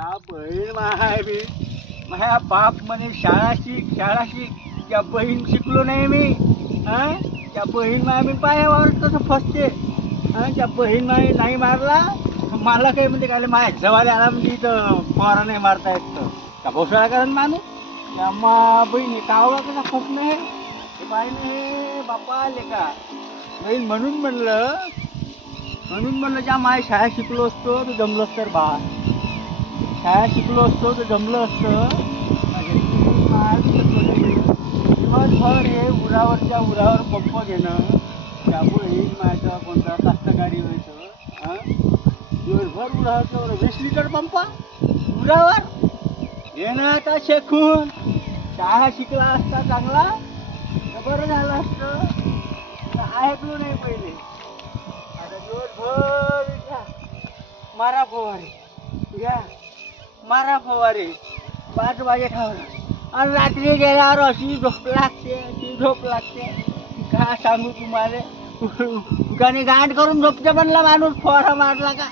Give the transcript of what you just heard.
त्या बहीण माय बी माझ्या बाप म्हणे शाळा शिक त्या बहीण शिकलो नाही मी. त्या बहीण माय मी पायावर कसं फसते. त्या बहीण माय नाही मारला मला काही म्हणजे काय माझ्या जवाले आला म्हणजे इथं पोरा नाही मारता येत का भोसळा कारण माणूस त्या बहीण कावळा कसा फसणं आहे हे पाहिजे हे बापा आले का बहीण म्हणून म्हणलं ज्या माय शाळा शिकलो असतो तर जमलं तर बा शाळा शिकलो असतो तर जमलं असतं. दिवसभर हे उरावर पंप घेणं त्यामुळे माझा कोणता कास्तकारी व्हायचं. दिवसभर उरावर 20 लिटर पंप उरावर घेणं आता शेकून शाळा शिकला असता चांगला तर बरं झालं असतं. ऐकलो नाही पहिले. आता दिवसभर मारा फवारे 5 वाजे ठेवलं आणि रात्री गेल्यावर अशी झोप लागते काय सांगू तुम्हाला. गाणी गांड करून झोपते म्हणला माणूस फवारा मारला का